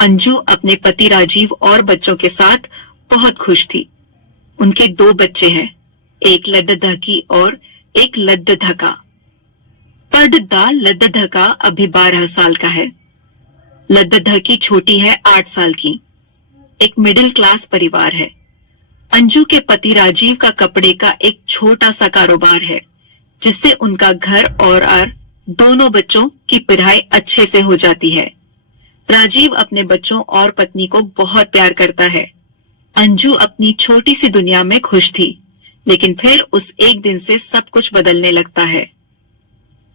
अंजू अपने पति राजीव और बच्चों के साथ बहुत खुश थी। उनके 2 बच्चे हैं, एक लद्दधकी और एक लद्दधका। पड़दा लद्दधका अभी 12 साल का है। लद्दधकी छोटी है 8 साल की। एक मिडिल क्लास परिवार है। अंजू के पति राजीव का कपड़े का एक छोटा सा कारोबार है, जिससे उनका घर और दोनों बच्चों की पढ़ाई अच्छे से हो जाती है। राजीव अपने बच्चों और पत्नी को बहुत प्यार करता है। अंजू अपनी छोटी सी दुनिया में खुश थी, लेकिन फिर उस एक दिन से सब कुछ बदलने लगता है।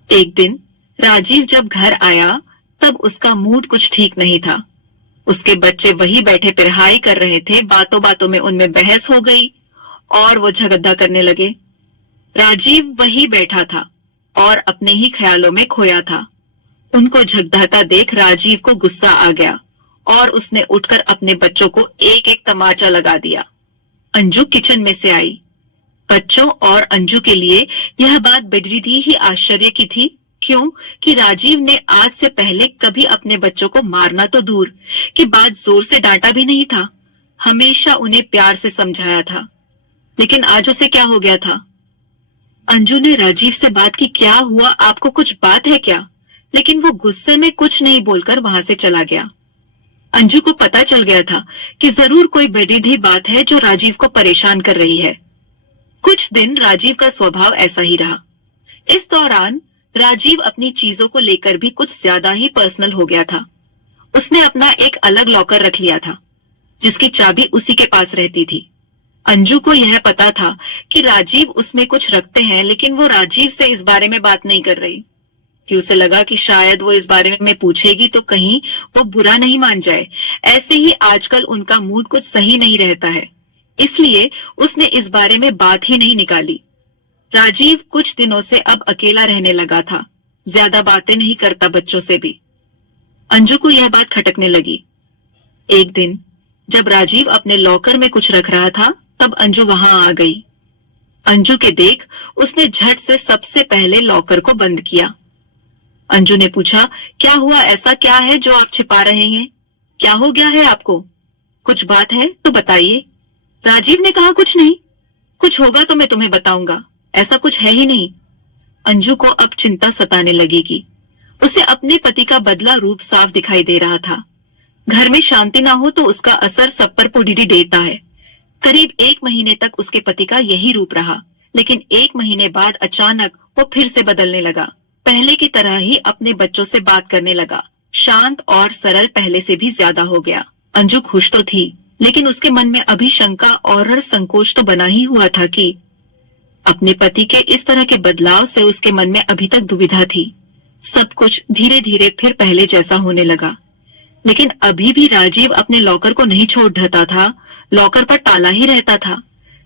एक दिन राजीव जब घर आया तब उसका मूड कुछ ठीक नहीं था। उसके बच्चे वही बैठे पढ़ाई कर रहे थे। बातों बातों में उनमें बहस हो गई और वो झगड़ा करने लगे। राजीव वही बैठा था और अपने ही ख्यालों में खोया था। उनको झगड़ाता देख राजीव को गुस्सा आ गया और उसने उठकर अपने बच्चों को एक एक तमाचा लगा दिया। अंजू किचन में से आई। बच्चों और अंजू के लिए यह बात बड़ी ही आश्चर्य की थी। क्यों कि राजीव ने आज से पहले कभी अपने बच्चों को मारना तो दूर कि बात जोर से डांटा भी नहीं था। हमेशा उन्हें प्यार से समझाया था। लेकिन आज उसे क्या हो गया था? अंजू ने राजीव से बात की, क्या हुआ, आपको कुछ बात है क्या? लेकिन वो गुस्से में कुछ नहीं बोलकर वहां से चला गया। अंजू को पता चल गया था कि जरूर कोई बड़ी बात है जो राजीव को परेशान कर रही है। कुछ दिन राजीव का स्वभाव ऐसा ही रहा। इस दौरान राजीव अपनी चीजों को लेकर भी कुछ ज्यादा ही पर्सनल हो गया था। उसने अपना एक अलग लॉकर रख लिया था, जिसकी चाबी उसी के पास रहती थी। अंजू को यह पता था कि राजीव उसमें कुछ रखते हैं, लेकिन वो राजीव से इस बारे में बात नहीं कर रही कि उसे लगा कि शायद वो इस बारे में पूछेगी तो कहीं वो बुरा नहीं मान जाए। ऐसे ही आजकल उनका मूड कुछ सही नहीं रहता है, इसलिए उसने इस बारे में बात ही नहीं निकाली। राजीव कुछ दिनों से अब अकेला रहने लगा था, ज्यादा बातें नहीं करता बच्चों से भी। अंजू को यह बात खटकने लगी। एक दिन जब राजीव अपने लॉकर में कुछ रख रहा था तब अंजू वहां आ गई। अंजू के देख उसने झट से सबसे पहले लॉकर को बंद किया। अंजू ने पूछा, क्या हुआ, ऐसा क्या है जो आप छिपा रहे हैं? क्या हो गया है आपको? कुछ बात है तो बताइए। राजीव ने कहा, कुछ नहीं। कुछ होगा तो मैं तुम्हें बताऊंगा, ऐसा कुछ है ही नहीं। अंजू को अब चिंता सताने लगेगी। उसे अपने पति का बदला रूप साफ दिखाई दे रहा था। घर में शांति ना हो तो उसका असर सब पर पुड़ी देता है। करीब 1 महीने तक उसके पति का यही रूप रहा, लेकिन 1 महीने बाद अचानक वो फिर से बदलने लगा। पहले की तरह ही अपने बच्चों से बात करने लगा। शांत और सरल पहले से भी ज्यादा हो गया। अंजू खुश तो थी, लेकिन उसके मन में अभी शंका और संकोच तो बना ही हुआ था कि अपने पति के इस तरह के बदलाव से उसके मन में अभी तक दुविधा थी। सब कुछ धीरे धीरे फिर पहले जैसा होने लगा, लेकिन अभी भी राजीव अपने लॉकर को नहीं छोड़ देता था। लॉकर पर ताला ही रहता था,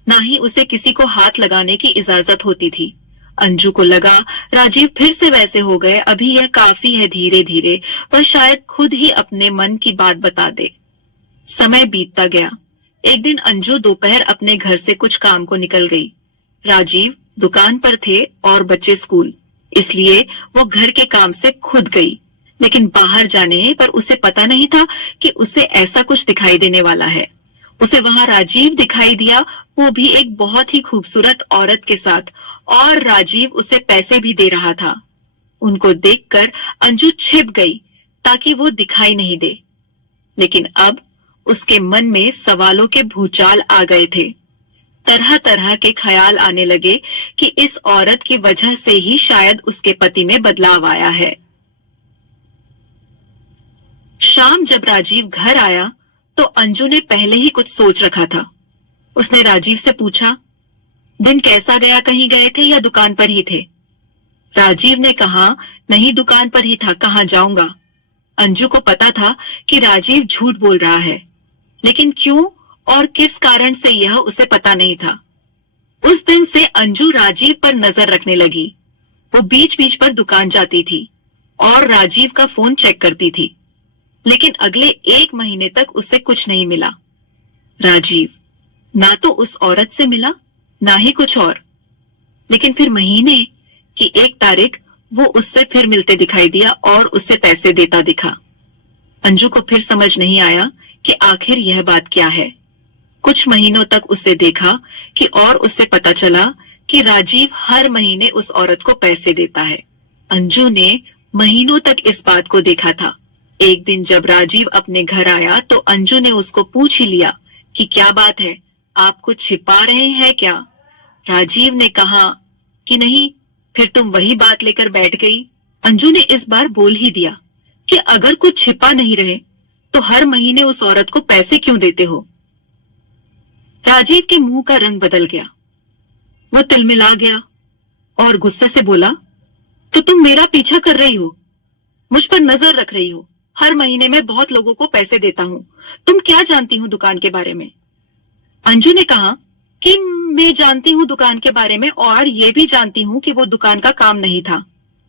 ना ही उसे किसी को हाथ लगाने की इजाजत होती थी। अंजू को लगा राजीव फिर से वैसे हो गए, अभी यह काफी है, धीरे धीरे वह शायद खुद ही अपने मन की बात बता दे। समय बीतता गया। एक दिन अंजू दोपहर अपने घर से कुछ काम को निकल गई। राजीव दुकान पर थे और बच्चे स्कूल, इसलिए वो घर के काम से खुद गई। लेकिन बाहर जाने पर उसे पता नहीं था कि उसे ऐसा कुछ दिखाई देने वाला है। उसे वहां राजीव दिखाई दिया, वो भी एक बहुत ही खूबसूरत औरत के साथ, और राजीव उसे पैसे भी दे रहा था। उनको देखकर अंजू छिप गई ताकि वो दिखाई नहीं दे, लेकिन अब उसके मन में सवालों के भूचाल आ गए थे। तरह तरह के ख्याल आने लगे कि इस औरत की वजह से ही शायद उसके पति में बदलाव आया है। शाम जब राजीव घर आया तो अंजू ने पहले ही कुछ सोच रखा था। उसने राजीव से पूछा, दिन कैसा गया, कहीं गए थे या दुकान पर ही थे? राजीव ने कहा, नहीं दुकान पर ही था, कहाँ जाऊंगा। अंजू को पता था कि राजीव झूठ बोल रहा है, लेकिन क्यों और किस कारण से यह उसे पता नहीं था। उस दिन से अंजू राजीव पर नजर रखने लगी। वो बीच बीच पर दुकान जाती थी और राजीव का फोन चेक करती थी, लेकिन अगले 1 महीने तक उसे कुछ नहीं मिला। राजीव ना तो उस औरत से मिला, ना ही कुछ और। लेकिन फिर महीने की 1 तारीख वो उससे फिर मिलते दिखाई दिया और उससे पैसे देता दिखा। अंजू को फिर समझ नहीं आया कि आखिर यह बात क्या है। कुछ महीनों तक उसे देखा कि और उससे पता चला कि राजीव हर महीने उस औरत को पैसे देता है। अंजू ने महीनों तक इस बात को देखा था। एक दिन जब राजीव अपने घर आया तो अंजू ने उसको पूछ ही लिया कि क्या बात है, आप कुछ छिपा रहे हैं क्या? राजीव ने कहा कि नहीं, फिर तुम वही बात लेकर बैठ गई। अंजू ने इस बार बोल ही दिया कि अगर कुछ छिपा नहीं रहे तो हर महीने उस औरत को पैसे क्यों देते हो? राजीव के मुंह का रंग बदल गया। वो तिलमिला गया और गुस्से से बोला, तो तुम मेरा पीछा कर रही हो, मुझ पर नजर रख रही हो। हर महीने में बहुत लोगों को पैसे देता हूँ। तुम क्या जानती हो दुकान के बारे में? अंजू ने कहा कि मैं जानती हूँ दुकान के बारे में और ये भी जानती हूँ कि वो दुकान का काम नहीं था।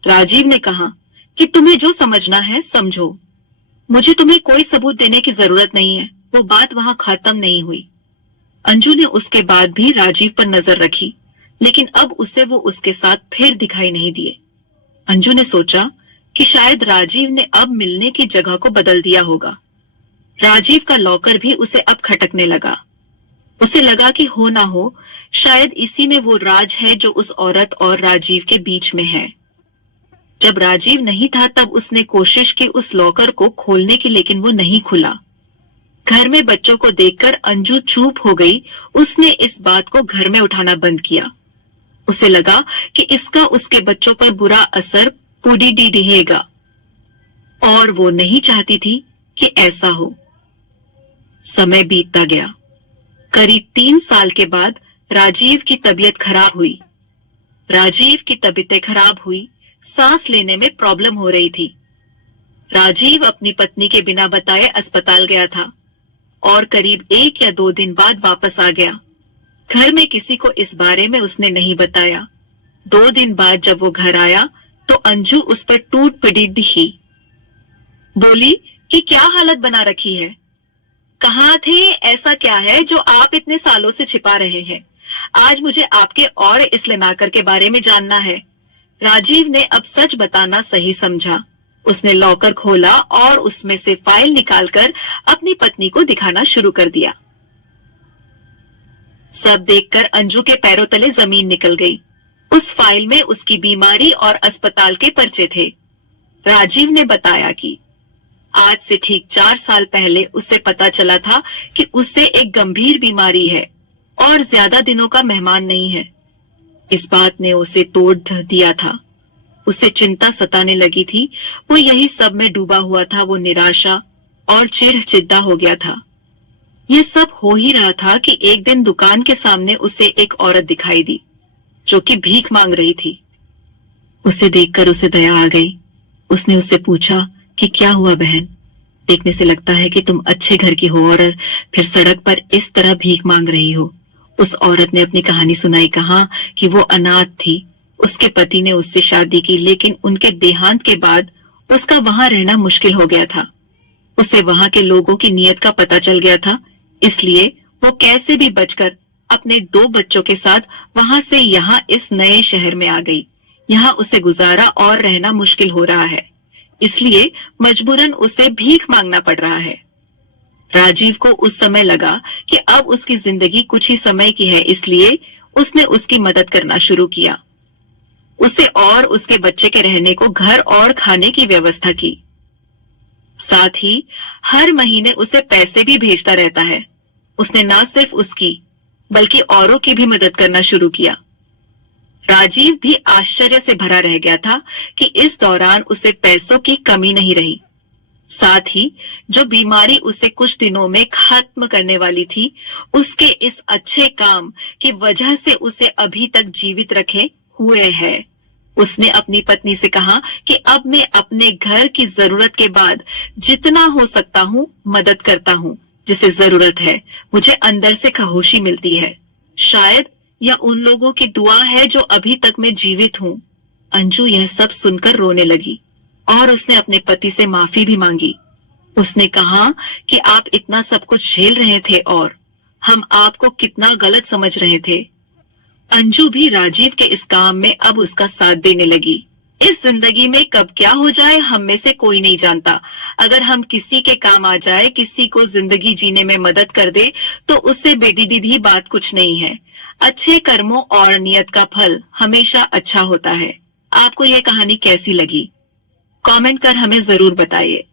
राजीव ने कहा कि तुम्हें जो समझना है समझो, मुझे तुम्हें कोई सबूत देने की जरूरत नहीं है। वो बात वहां खत्म नहीं हुई। अंजू ने उसके बाद भी राजीव पर नजर रखी, लेकिन अब उसे वो उसके साथ फिर दिखाई नहीं दिए। अंजू ने सोचा कि शायद राजीव ने अब मिलने की जगह को बदल दिया होगा। राजीव का लॉकर भी उसे अब खटकने लगा। उसे लगा कि हो ना हो शायद इसी में वो राज है जो उस औरत और राजीव के बीच में है। जब राजीव नहीं था तब उसने कोशिश की उस लॉकर को खोलने की, लेकिन वो नहीं खुला। घर में बच्चों को देखकर अंजू चुप हो गई। उसने इस बात को घर में उठाना बंद किया। उसे लगा कि इसका उसके बच्चों पर बुरा असर पूरी दिखेगा और वो नहीं चाहती थी कि ऐसा हो। समय बीतता गया। करीब 3 साल के बाद राजीव की तबीयत खराब हुई। राजीव की तबीयत खराब हुई, सांस लेने में प्रॉब्लम हो रही थी। राजीव अपनी पत्नी के बिना बताए अस्पताल गया था और करीब 1 या 2 दिन बाद वापस आ गया। घर में किसी को इस बारे में उसने नहीं बताया। 2 दिन बाद जब वो घर आया तो अंजू उस पर टूट पड़ी ही। बोली कि क्या हालत बना रखी है, कहाँ थे, ऐसा क्या है जो आप इतने सालों से छिपा रहे हैं? आज मुझे आपके और इस लेनाकर के बारे में जानना है। राजीव ने अब सच बताना सही समझा। उसने लॉकर खोला और उसमें से फाइल निकालकर अपनी पत्नी को दिखाना शुरू कर दिया। सब देखकर अंजू के पैरों तले जमीन निकल गई। उस फाइल में उसकी बीमारी और अस्पताल के पर्चे थे। राजीव ने बताया कि आज से ठीक 4 साल पहले उसे पता चला था कि उसे एक गंभीर बीमारी है और ज्यादा दिनों का मेहमान नहीं है। इस बात ने उसे तोड़ दिया था। उसे चिंता सताने लगी थी। वो यही सब में डूबा हुआ था। वो निराशा और चिढ़ हो गया था। ये सब हो ही रहा था कि एक दिन दुकान के सामने उसे एक औरत दिखाई दी जो कि भीख मांग रही थी। उसे देखकर उसे दया आ गई। उसने उससे पूछा कि क्या हुआ बहन, देखने से लगता है कि तुम अच्छे घर की हो और फिर सड़क पर इस तरह भीख मांग रही हो। उस औरत ने अपनी कहानी सुनाई। कहा कि वो अनाथ थी। उसके पति ने उससे शादी की, लेकिन उनके देहांत के बाद उसका वहां रहना मुश्किल हो गया था। उसे वहां के लोगों की नीयत का पता चल गया था, इसलिए वो कैसे भी बचकर अपने 2 बच्चों के साथ वहां से यहाँ इस नए शहर में आ गई। यहाँ उसे गुजारा और रहना मुश्किल हो रहा है, इसलिए मजबूरन उसे भीख मांगना पड़ रहा है। राजीव को उस समय लगा कि अब उसकी जिंदगी कुछ ही समय की है, इसलिए उसने उसकी मदद करना शुरू किया। उसे और उसके बच्चे के रहने को घर और खाने की व्यवस्था की। साथ ही हर महीने उसे पैसे भी भेजता रहता है। उसने न सिर्फ उसकी बल्कि औरों की भी मदद करना शुरू किया। राजीव भी आश्चर्य से भरा रह गया था कि इस दौरान उसे पैसों की कमी नहीं रही। साथ ही जो बीमारी उसे कुछ दिनों में खत्म करने वाली थी, उसके इस अच्छे काम की वजह से उसे अभी तक जीवित रखे हुए है। उसने अपनी पत्नी से कहा कि अब मैं अपने घर की जरूरत के बाद जितना हो सकता हूँ मदद करता हूँ, जिसे जरूरत है। मुझे अंदर से खामोशी मिलती है। शायद यह उन लोगों की दुआ है जो अभी तक मैं जीवित हूँ। अंजू यह सब सुनकर रोने लगी और उसने अपने पति से माफी भी मांगी। उसने कहा कि आप इतना सब कुछ झेल रहे थे और हम आपको कितना गलत समझ रहे थे। अंजू भी राजीव के इस काम में अब उसका साथ देने लगी। इस जिंदगी में कब क्या हो जाए हम में से कोई नहीं जानता। अगर हम किसी के काम आ जाए, किसी को जिंदगी जीने में मदद कर दे, तो उससे बेटी दीदी बात कुछ नहीं है। अच्छे कर्मों और नियत का फल हमेशा अच्छा होता है। आपको यह कहानी कैसी लगी? कमेंट कर हमें जरूर बताइए।